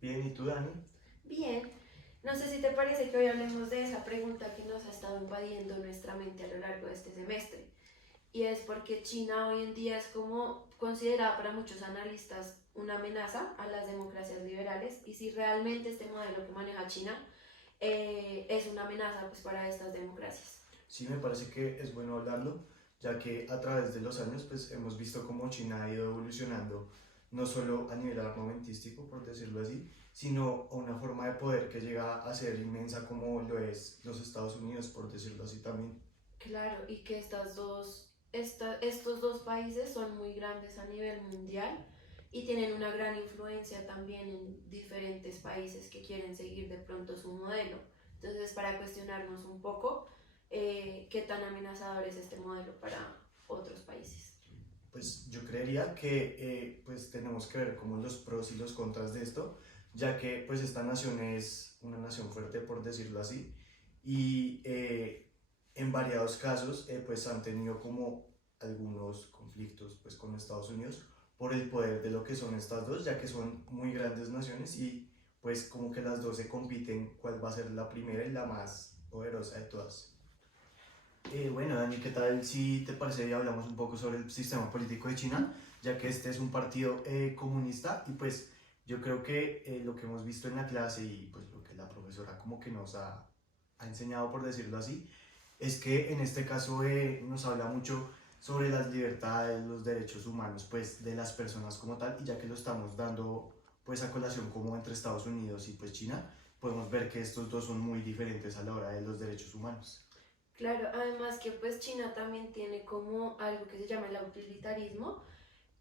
Bien, ¿y tú, Dani? Bien, no sé si te parece que hoy hablemos de esa pregunta que nos ha estado invadiendo nuestra mente a lo largo de este semestre. Y es porque China hoy en día es como considerada para muchos analistas una amenaza a las democracias liberales y si realmente este modelo que maneja China es una amenaza pues, para estas democracias. Sí, me parece que es bueno hablarlo, ya que a través de los años pues, hemos visto cómo China ha ido evolucionando, no solo a nivel armamentístico, por decirlo así, sino a una forma de poder que llega a ser inmensa como lo es los Estados Unidos, por decirlo así también. Claro, y que estos dos países son muy grandes a nivel mundial y tienen una gran influencia también en diferentes países que quieren seguir de pronto su modelo. Entonces, para cuestionarnos un poco qué tan amenazador es este modelo para otros países. Pues yo creería que pues tenemos que ver como los pros y los contras de esto, ya que pues esta nación es una nación fuerte, por decirlo así, y en variados casos pues han tenido como algunos conflictos pues con Estados Unidos por el poder de lo que son estas dos, ya que son muy grandes naciones y pues como que las dos se compiten cuál va a ser la primera y la más poderosa de todas. Bueno, Dani, ¿qué tal si te parece y hablamos un poco sobre el sistema político de China, ya que este es un partido comunista y pues yo creo que lo que hemos visto en la clase y pues lo que la profesora como que ha enseñado, por decirlo así, es que en este caso nos habla mucho sobre las libertades, los derechos humanos pues de las personas como tal y ya que lo estamos dando pues a colación como entre Estados Unidos y pues China, podemos ver que estos dos son muy diferentes a la hora de los derechos humanos. Claro, además que pues China también tiene como algo que se llama el autoritarismo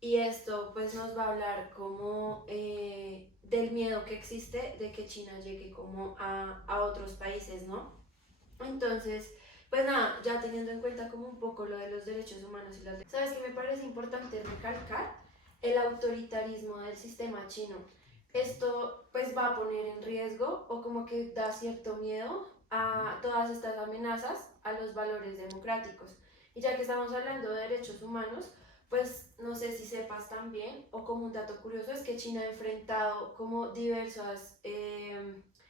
y esto pues nos va a hablar como del miedo que existe de que China llegue como a otros países, ¿no? Entonces, pues nada, ya teniendo en cuenta como un poco lo de los derechos humanos y las leyes, ¿sabes qué me parece importante recalcar? El autoritarismo del sistema chino. Esto pues va a poner en riesgo o como que da cierto miedo a todas estas amenazas a los valores democráticos. Y ya que estamos hablando de derechos humanos, pues no sé si sepas también, o como un dato curioso, es que China ha enfrentado como diversas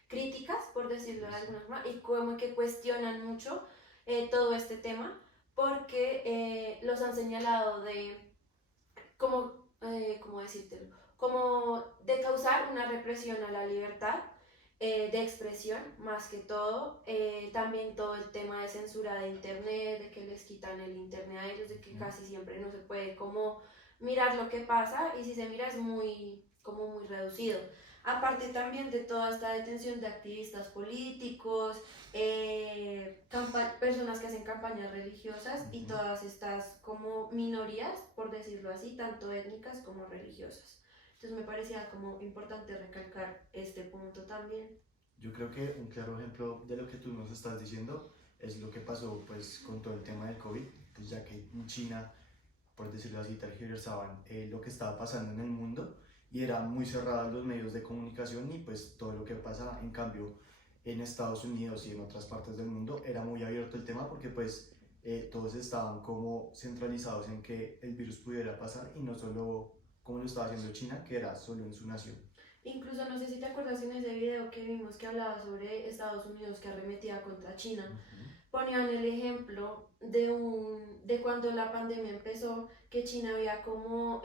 críticas, por decirlo de alguna forma, y como que cuestionan mucho todo este tema, porque los han señalado de, como, ¿cómo decírtelo? Como de causar una represión a la libertad de expresión, más que todo. También todo el tema de censura de internet, de que les quitan el internet a ellos, de que casi siempre no se puede como mirar lo que pasa y si se mira es muy, como muy reducido. Aparte también de toda esta detención de activistas políticos, personas que hacen campañas religiosas y Ujú. todas estas como minorías, por decirlo así, tanto étnicas como religiosas. Entonces me parecía como importante recalcar este punto también. Yo creo que un claro ejemplo de lo que tú nos estás diciendo es lo que pasó pues con todo el tema del COVID, pues ya que en China, por decirlo así, tergiversaban lo que estaba pasando en el mundo y eran muy cerrados los medios de comunicación y pues todo lo que pasa en cambio en Estados Unidos y en otras partes del mundo era muy abierto el tema porque pues todos estaban como centralizados en que el virus pudiera pasar y no solo como lo estaba haciendo China, que era solo en su nación. Incluso no sé si te acuerdas en ese video que vimos que hablaba sobre Estados Unidos que arremetía contra China, Ujú. ponían el ejemplo de cuando la pandemia empezó, que China había como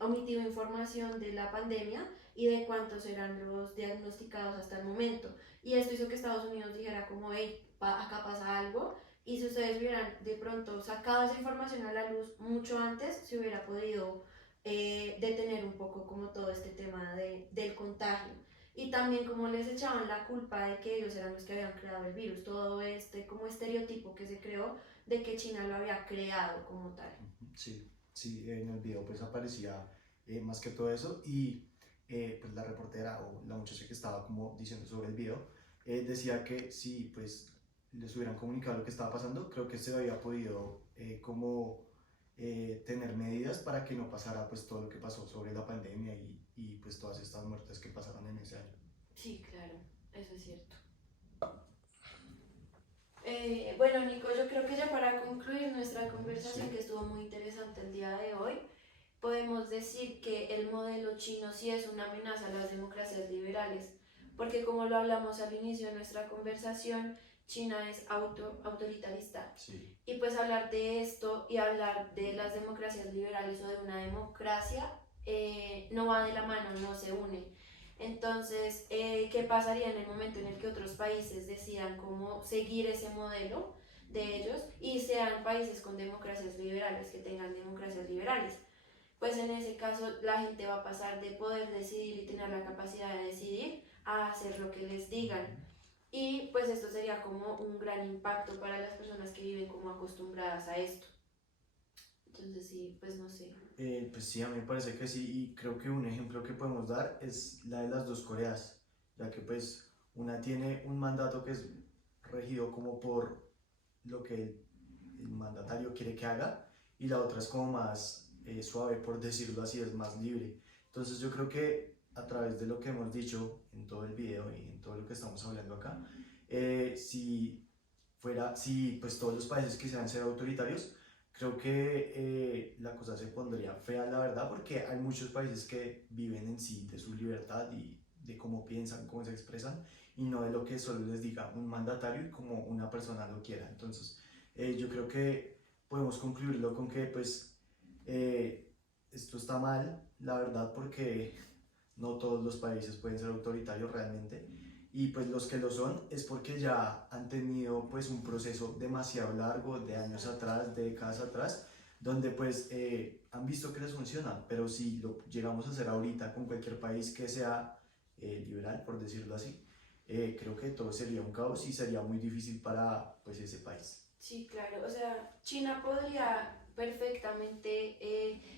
omitido información de la pandemia y de cuántos eran los diagnosticados hasta el momento. Y esto hizo que Estados Unidos dijera como, hey, acá pasa algo. Y si ustedes hubieran de pronto sacado esa información a la luz mucho antes, se hubiera podido detener un poco como todo este tema del contagio y también como les echaban la culpa de que ellos eran los que habían creado el virus, todo este como estereotipo que se creó de que China lo había creado como tal. Sí, sí, en el video pues aparecía más que todo eso y pues la reportera o la muchacha que estaba como diciendo sobre el video decía que si pues les hubieran comunicado lo que estaba pasando, creo que se había podido como tener medidas para que no pasara pues todo lo que pasó sobre la pandemia y pues todas estas muertes que pasaron en ese año. Sí, claro, eso es cierto. Bueno, Nico, yo creo que ya para concluir nuestra conversación, Sí. que estuvo muy interesante el día de hoy, podemos decir que el modelo chino sí es una amenaza a las democracias liberales, porque como lo hablamos al inicio de nuestra conversación, China es autoritarista. Sí. Y pues hablar de esto y hablar de las democracias liberales o de una democracia no va de la mano, no se une. Entonces, ¿qué pasaría en el momento en el que otros países decidan cómo seguir ese modelo de ellos y sean países con democracias liberales, que tengan democracias liberales? Pues en ese caso la gente va a pasar de poder decidir y tener la capacidad de decidir a hacer lo que les digan. Y pues esto sería como un gran impacto para las personas que viven como acostumbradas a esto. Entonces sí, pues no sé. Pues sí, a mí me parece que sí, y creo que un ejemplo que podemos dar es la de las dos Coreas, ya que pues una tiene un mandato que es regido como por lo que el mandatario quiere que haga, y la otra es como más suave, por decirlo así, es más libre. Entonces yo creo que a través de lo que hemos dicho en todo el video y en todo lo que estamos hablando acá, si pues todos los países quisieran ser autoritarios, creo que la cosa se pondría fea, la verdad, porque hay muchos países que viven en sí de su libertad y de cómo piensan, cómo se expresan, y no de lo que solo les diga un mandatario y como una persona lo quiera. Entonces, yo creo que podemos concluirlo con que pues esto está mal, la verdad, porque no todos los países pueden ser autoritarios realmente, y pues los que lo son es porque ya han tenido pues un proceso demasiado largo de años atrás, de décadas atrás, donde pues han visto que les funciona. Pero si lo llegamos a hacer ahorita con cualquier país que sea liberal, por decirlo así, creo que todo sería un caos y sería muy difícil para pues ese país. Sí, claro. O sea, China podría perfectamente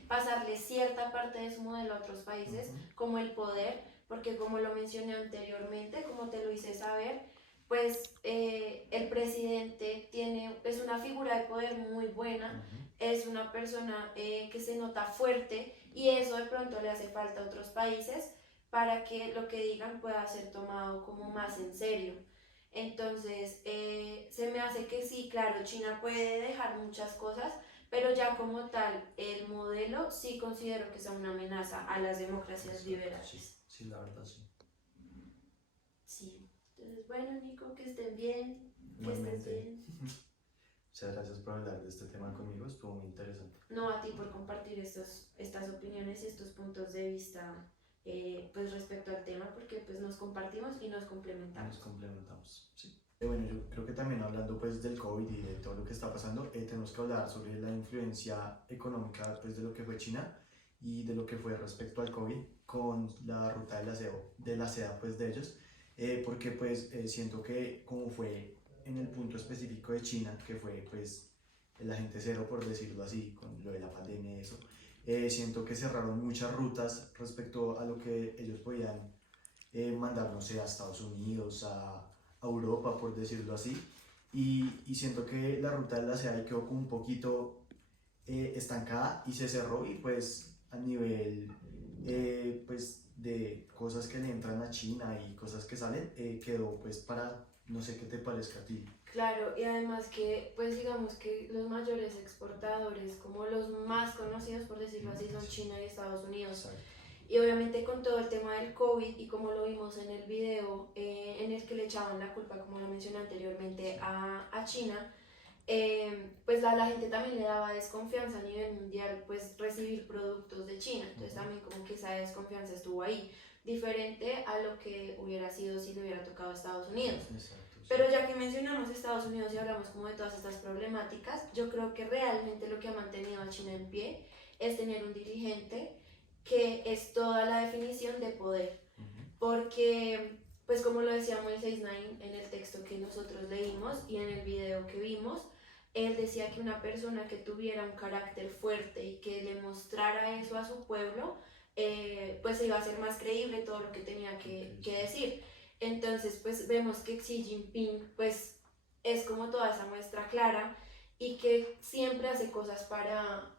pasarle cierta parte de su modelo a otros países, como el poder, porque como lo mencioné anteriormente, como te lo hice saber, pues el presidente es una figura de poder muy buena, es una persona que se nota fuerte y eso de pronto le hace falta a otros países para que lo que digan pueda ser tomado como más en serio. Entonces, se me hace que sí, claro, China puede dejar muchas cosas, pero ya como tal, el modelo sí considero que es una amenaza a las democracias liberales. Sí, sí, la verdad, sí. Sí. Entonces, bueno, Nico, que estén bien, que estés bien. Muchas gracias por hablar de este tema conmigo, estuvo muy interesante. No, a ti por compartir estas opiniones y estos puntos de vista pues respecto al tema, porque pues nos compartimos y nos complementamos. Nos complementamos, sí. Bueno, yo creo que también hablando pues del COVID y de todo lo que está pasando, tenemos que hablar sobre la influencia económica pues de lo que fue China y de lo que fue respecto al COVID con la ruta de la seda pues de ellos, porque pues siento que como fue en el punto específico de China, que fue pues el agente cero por decirlo así, con lo de la pandemia y eso, siento que cerraron muchas rutas respecto a lo que ellos podían mandar, no sé, a Estados Unidos, a Europa, por decirlo así. Y siento que la ruta de la seda quedó como un poquito estancada y se cerró, y pues a nivel pues de cosas que le entran a China y cosas que salen, quedó pues para, no sé qué te parezca a ti. Claro, y además que, pues digamos que los mayores exportadores, como los más conocidos, por decirlo así, son China y Estados Unidos. Exacto. Y obviamente con todo el tema del COVID y como lo vimos en el video en el que le echaban la culpa, como lo mencioné anteriormente, a China, pues la gente también le daba desconfianza a nivel mundial, pues recibir productos de China. Entonces también como que esa desconfianza estuvo ahí, diferente a lo que hubiera sido si le hubiera tocado a Estados Unidos. Exacto. Pero ya que mencionamos Estados Unidos y hablamos como de todas estas problemáticas, yo creo que realmente lo que ha mantenido a China en pie es tener un dirigente que es toda la definición de poder. Porque, pues como lo decía Moisés Naim en el texto que nosotros leímos y en el video que vimos, él decía que una persona que tuviera un carácter fuerte y que le mostrara eso a su pueblo, pues iba a ser más creíble todo lo que tenía que decir. Entonces, pues vemos que Xi Jinping, pues es como toda esa muestra clara y que siempre hace cosas para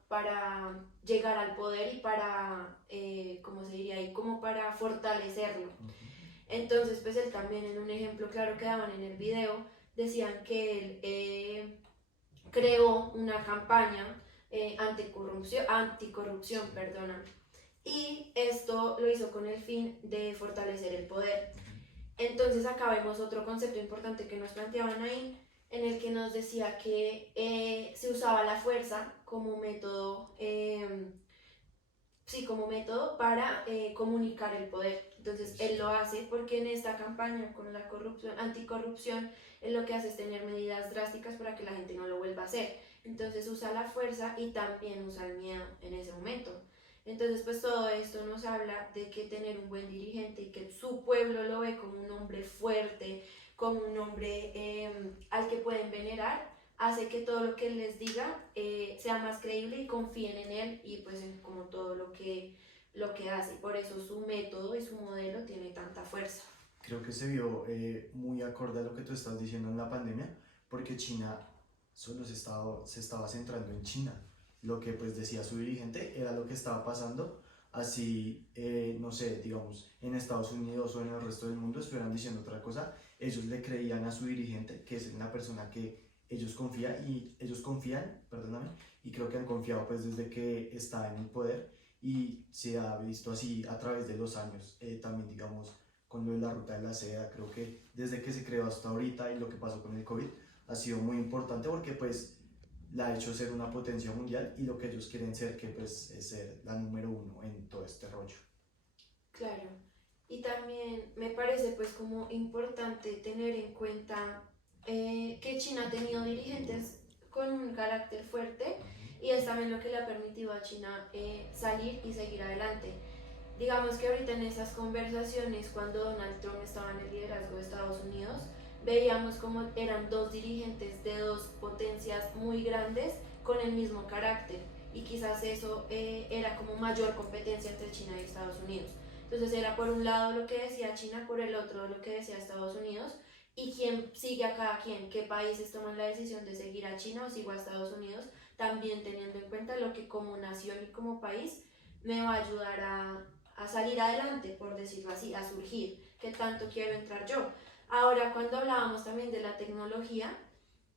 llegar al poder y para, ¿cómo se diría ahí? Como para fortalecerlo. Entonces, pues él también en un ejemplo claro que daban en el video, decían que él creó una campaña anticorrupción, perdóname. Y esto lo hizo con el fin de fortalecer el poder. Entonces acá vemos otro concepto importante que nos planteaban ahí, en el que nos decía que se usaba la fuerza como método, sí, como método para comunicar el poder. Entonces él lo hace porque en esta campaña con la corrupción, anticorrupción, él lo que hace es tener medidas drásticas para que la gente no lo vuelva a hacer. Entonces usa la fuerza y también usa el miedo en ese momento. Entonces pues todo esto nos habla de que tener un buen dirigente y que su pueblo lo ve como un hombre fuerte, como un hombre al que pueden venerar, hace que todo lo que él les diga sea más creíble y confíen en él y pues en como todo lo que hace. Por eso su método y su modelo tiene tanta fuerza. Creo que se vio muy acorde a lo que tú estás diciendo en la pandemia, porque China solo se estaba centrando en China. Lo que pues decía su dirigente era lo que estaba pasando, así, no sé, digamos, en Estados Unidos o en el resto del mundo estuvieran diciendo otra cosa, ellos le creían a su dirigente, que es una persona que ellos confían, perdóname, y creo que han confiado pues desde que está en el poder y se ha visto así a través de los años, también digamos con lo de la ruta de la seda, creo que desde que se creó hasta ahorita y lo que pasó con el COVID ha sido muy importante porque pues la ha hecho ser una potencia mundial y lo que ellos quieren ser que pues es ser la número uno en todo este rollo. Claro. Y también me parece pues como importante tener en cuenta que China ha tenido dirigentes con un carácter fuerte y es también lo que le ha permitido a China salir y seguir adelante. Digamos que ahorita en esas conversaciones, cuando Donald Trump estaba en el liderazgo de Estados Unidos, veíamos como eran dos dirigentes de dos potencias muy grandes con el mismo carácter y quizás eso era como mayor competencia entre China y Estados Unidos. Entonces era por un lado lo que decía China, por el otro lo que decía Estados Unidos y quién sigue a cada quien, qué países toman la decisión de seguir a China o sigo a Estados Unidos, también teniendo en cuenta lo que como nación y como país me va a ayudar a salir adelante, por decirlo así, a surgir, que tanto quiero entrar yo. Ahora, cuando hablábamos también de la tecnología,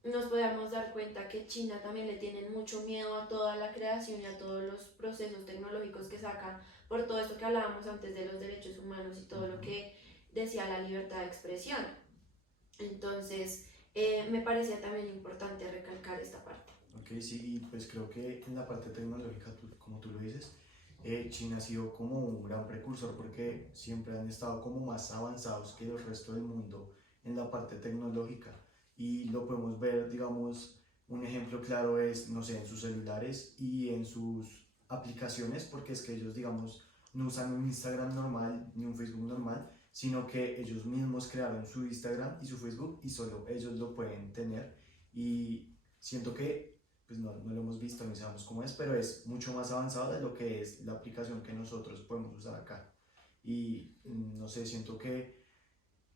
nos podíamos dar cuenta que China también le tienen mucho miedo a toda la creación y a todos los procesos tecnológicos que sacan por todo esto que hablábamos antes de los derechos humanos y todo lo que decía la libertad de expresión. Entonces, me parecía también importante recalcar esta parte. Ok, sí, y pues creo que en la parte tecnológica, como tú lo dices, China ha sido como un gran precursor porque siempre han estado como más avanzados que el resto del mundo en la parte tecnológica y lo podemos ver, digamos, un ejemplo claro es, no sé, en sus celulares y en sus aplicaciones porque es que ellos, digamos, no usan un Instagram normal ni un Facebook normal, sino que ellos mismos crearon su Instagram y su Facebook y solo ellos lo pueden tener y siento que pues no lo hemos visto, ni sabemos cómo es, pero es mucho más avanzado de lo que es la aplicación que nosotros podemos usar acá. Y no sé, siento que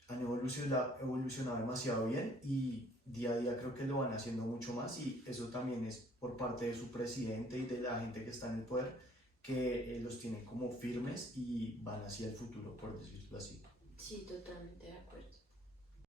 han evolucionado demasiado bien y día a día creo que lo van haciendo mucho más y eso también es por parte de su presidente y de la gente que está en el poder que los tienen como firmes y van hacia el futuro, por decirlo así. Sí, totalmente de acuerdo.